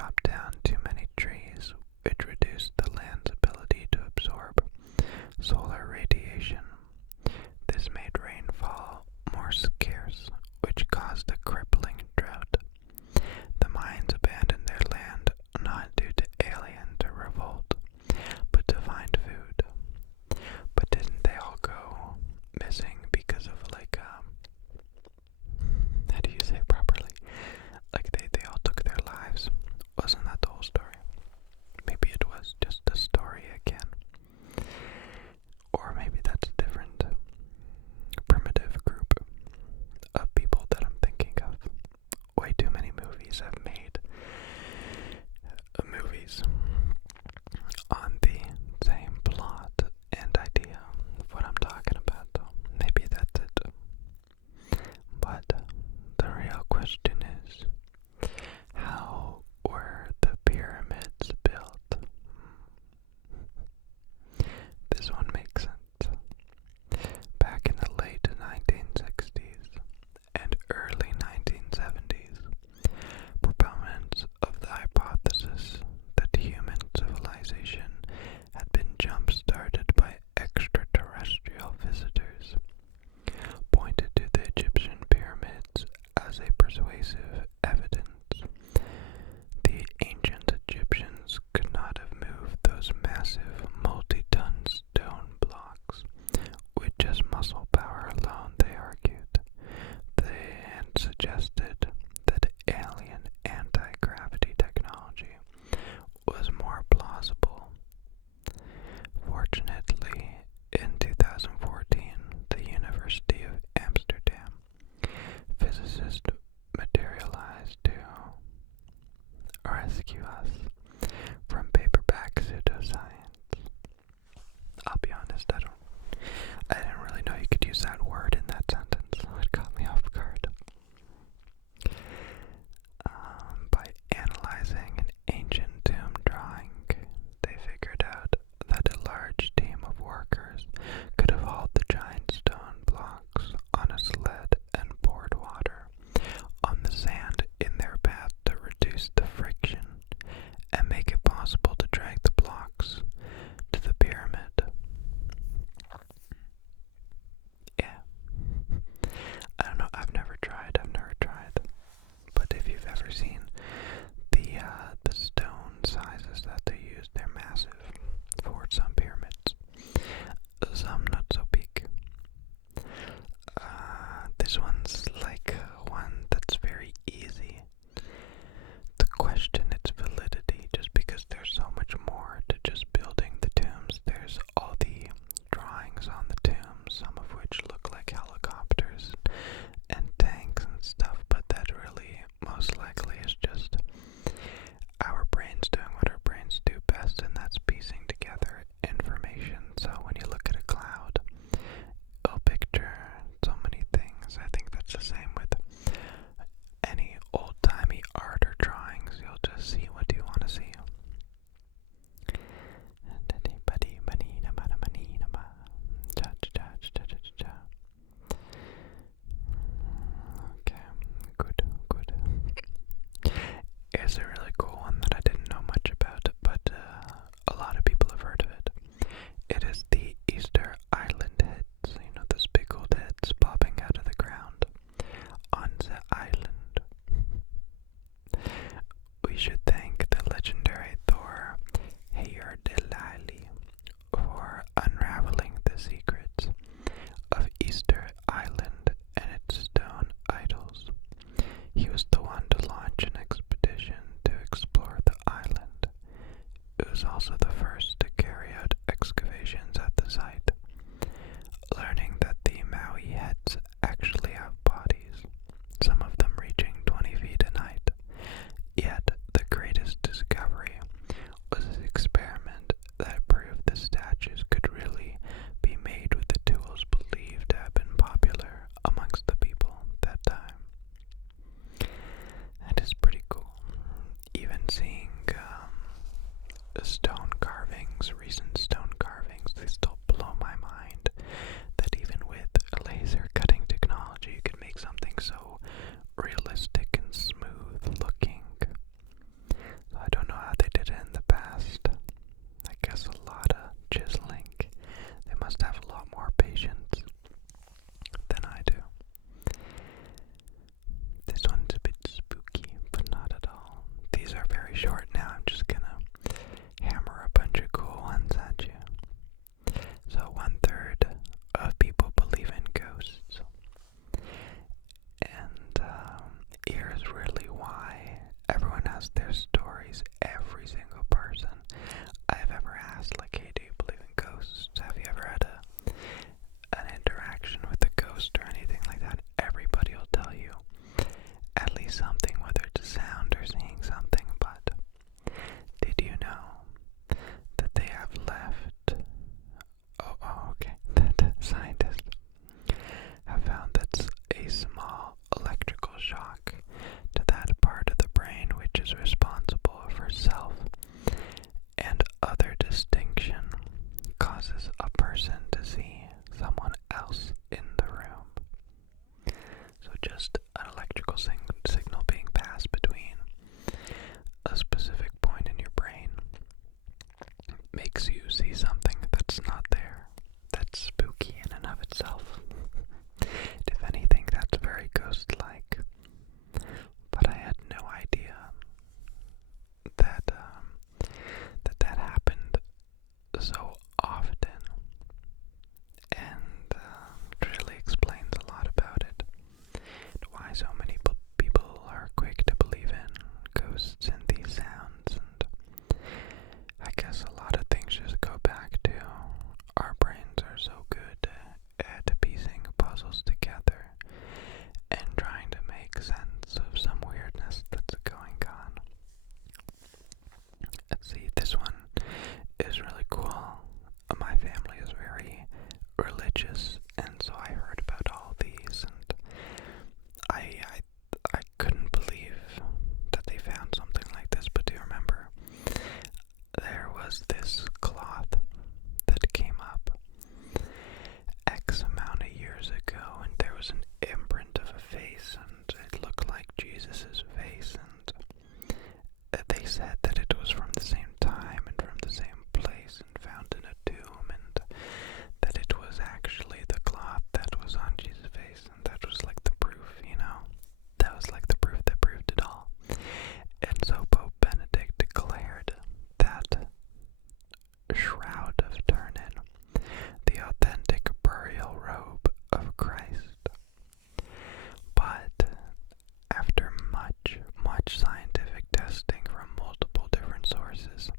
chopped down too many trees, which reduced the land's ability to absorb solar radiation. This made rainfall more scarce, which caused a crippling drought. The Mayans abandoned their land not due to aliens or revolt, but to find food. But didn't they all go missing because of how do you say properly? Like they all took their lives. Wasn't that the whole story? Maybe it was just a story again. Or maybe that's a different primitive group of people that I'm thinking of. Way too many movies have made movies on the same plot and idea of what I'm talking about, though. Maybe that's it. But the real question is, how were the pyramids built? This one makes sense. Back in the late 1960s and early 1970s, proponents of the hypothesis that human civilization had been jump-started by extraterrestrial visitors pointed to the Egyptian pyramids as a persuasive evidence. The ancient Egyptians could not have moved those massive multi-ton stone blocks with just muscle power alone, they argued. They had suggested that alien anti-gravity technology was more plausible. Fortunately, in 2014, the University of Amsterdam physicists materialized to rescue us from paperback pseudoscience. I'll be honest, I didn't really know you could use that word in that sentence. It caught me off guard. By analyzing an ancient tomb drawing, they figured out that a large team of workers could have hauled the giant stone blocks on a sled and poured water on the sand in their path to reduce the friction and make it possible to drag the blocks to the pyramid. Yeah. I don't know, I've never tried. But if you've ever seen the stone sizes that they use, they're massive for some pyramids. Some not so big. This one's like one that's very easy to question its validity, just because there's so much more to just building the tombs. There's all the drawings on the tombs, some of which look like helicopters and tanks and stuff, but that really most likely is just our brains doing what our brains do best, and that's piecing together information. So when you look at a cloud, it'll picture so many things. I think that's the same with any old-timey art or drawings. You'll just see what you want to see. Okay, good. Here's a really cool one that I didn't know much about, but a lot of people have heard of it. It is the Easter Island heads. You know, those big old heads popping out of the ground on the island. We should thank the legendary Thor Heyerdahlali for unraveling the secrets of Easter Island and its stone idols. He was the one to launch an expedition to explore the island. It was also the first to carry out excavations at the site, learning that the Maui heads actually have bodies, some of them reaching 20 feet in height. Yet, the greatest discovery was an experiment that proved the statues could really be made with the tools believed to have been popular amongst the people that time. That is pretty cool. Even seeing stone carvings, recent stone carvings, they still blow they said that it was from the same time and from the same place and found in a tomb, and that it was actually the cloth that was on Jesus' face, and that was like the proof, you know? That was like the proof that proved it all. And so Pope Benedict declared that Shroud of Turin, the authentic burial robe of Christ. But after much scientific testing from multiple different sources,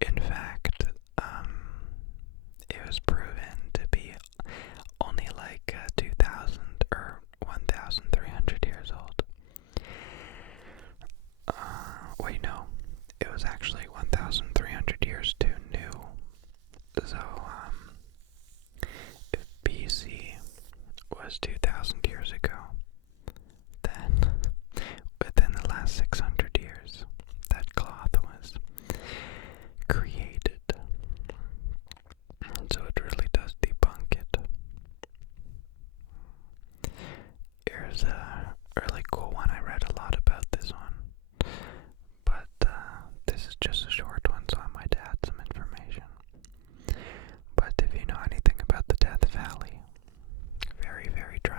in fact, it was proven to be only like 2,000 or 1,300 years old. Wait, no, it was actually 1,300 years too new. So, if BC was 2,000 years ago, then within the last 600 years, that cloth was created. And so it really does debunk it. Here's a really cool one. I read a lot about this one, but this is just a short one, so I might add some information. But if you know anything about the Death Valley, very, very dry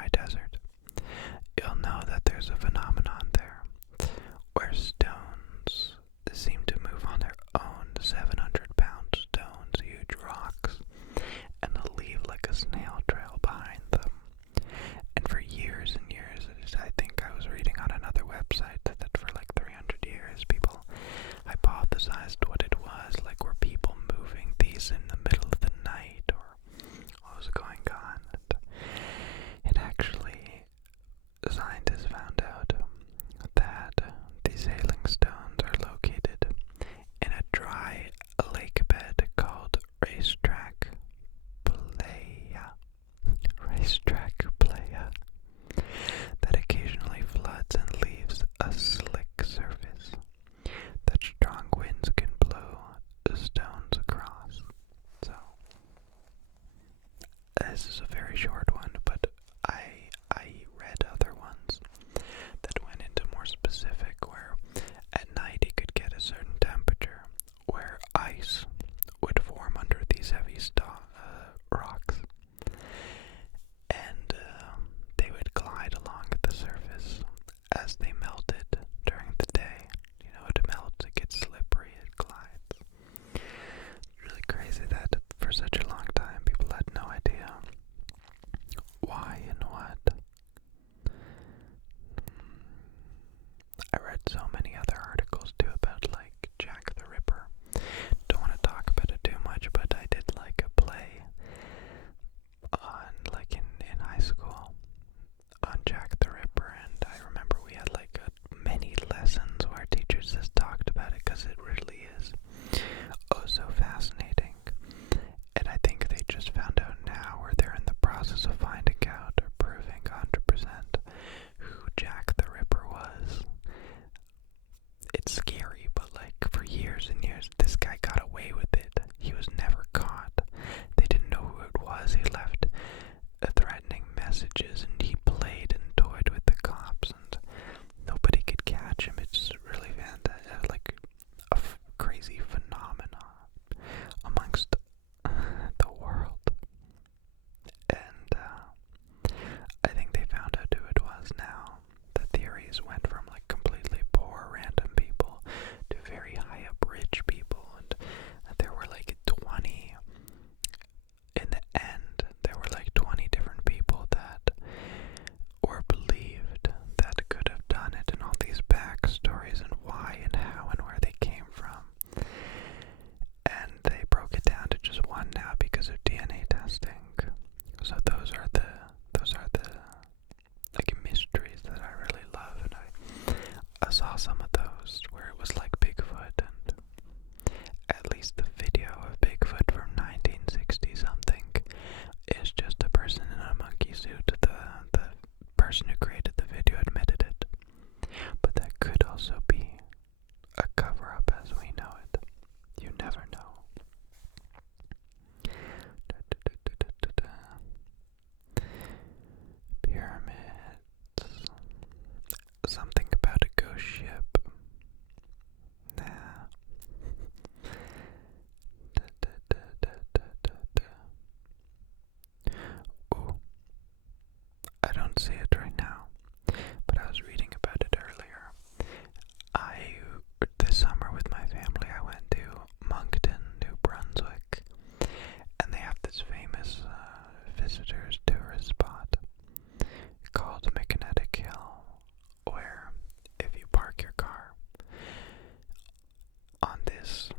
this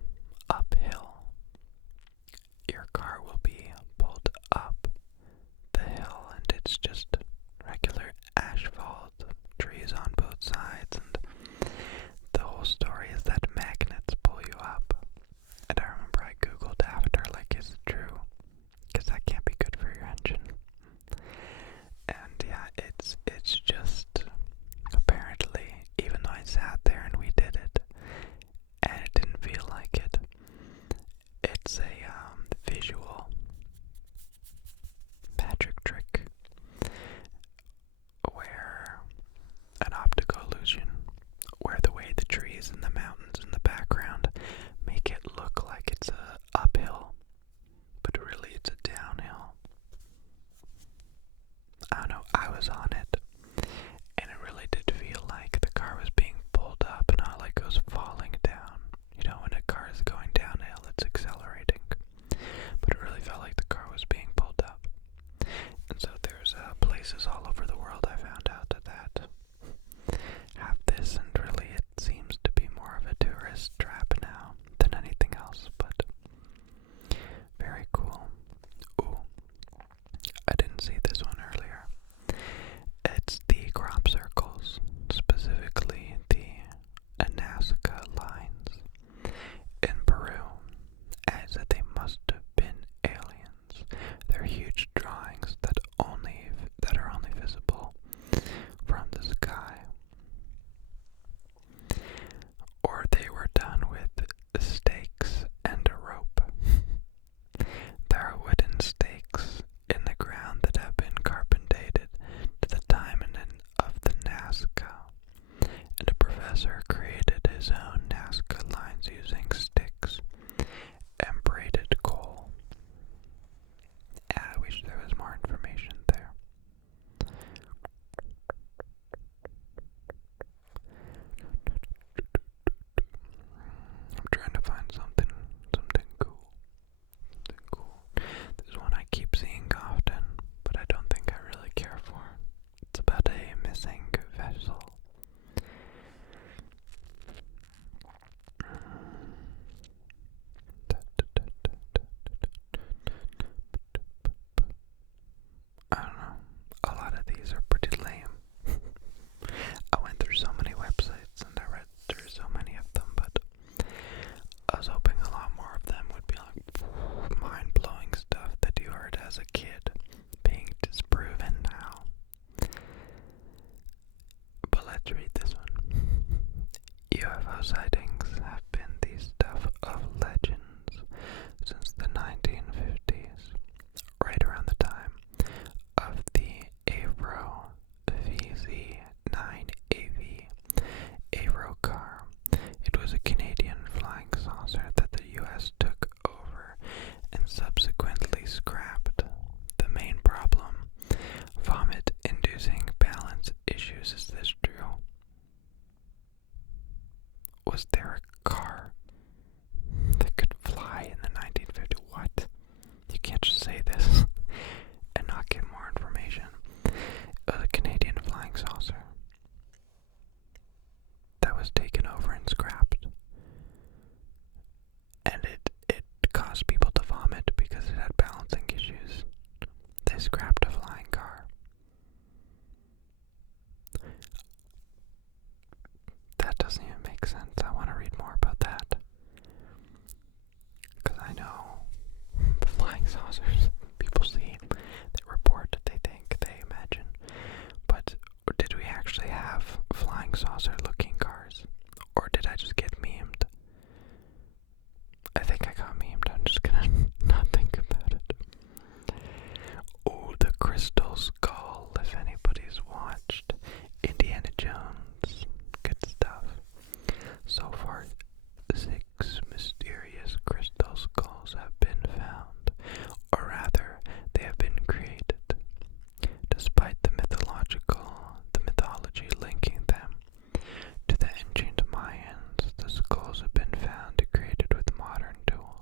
uphill. Your car will be pulled up the hill, and it's just regular asphalt, trees on both sides, and the whole story is that magnets pull you up. And I remember I googled after, like, is it true? Because that can't be good for your engine. And yeah, it's just, apparently, even though I sat there and we did it, and it didn't feel like it, it's a visual magic trick where an optical illusion, where the way the trees and the mountains in the background make it look like it's a uphill, but really it's a downhill. I don't know, I was on it, and it really did feel like the car was being pulled up, and not like it was falling down. You know, when a car is going downhill, it's accelerating, but it really felt like the car was being pulled up. And so there's places all over the world I found out that have this, and really it seems to be more of a tourist trap now than anything else, but very cool. Ooh, I didn't see this one earlier. It's the crop circles, specifically the Nazca lines in Peru, as if they must have been aliens. They're huge drawings that are only visible from the sky. Or they were done with stakes and a rope. There are wooden stakes in the ground that have been carbon dated to the time of the Nazca, and a professor created his own Nazca lines using sticks and braided coal. I wish there was more information there. I'm trying to find something cool. There's one I keep seeing often, but I don't think I really care for. It's about a missing vessel. I don't know. A lot of these are pretty lame. I went through so many websites and I read through so many of them, but I was hoping a lot more of them would be like mind-blowing stuff that you heard as a kid being disproven now. But let's read this one. UFO sightings have been the stuff of legends since the 1950s, right around the time of the Avro VZ-9AV Avro car. It was a Canadian flying saucer that the U.S. took over and subsequently scrapped. The main problem, vomit-inducing balance issues. Is this true? Was there a car that could fly in the 1950s? What? You can't just say this and not get more information. It was a Canadian flying saucer that was taken over and scrapped. And it caused people to vomit because it had balancing issues. They scrapped a flying car. That doesn't even make sense. I want to read more about that. Because I know flying saucers, people see, they report, they think, they imagine. But did we actually have flying saucer looking cars? Or did I just get memed? I think I got memed. I'm just gonna not think about it. Oh, the Crystal Skull, if anybody's watched Indiana Jones. Good stuff. So far, 6 mysterious crystal skulls have been found, or rather, they have been created. Despite the mythology linking them to the ancient Mayans, the skulls have been found created with modern tools.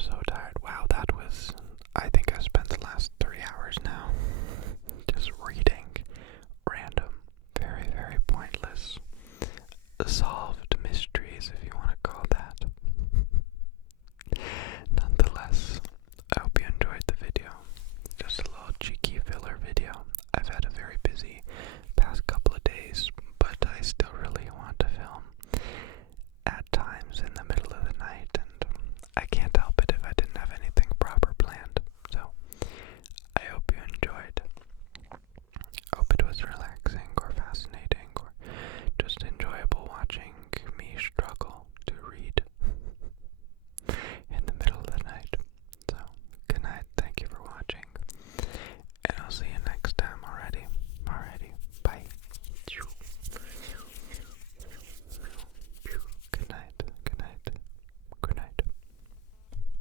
so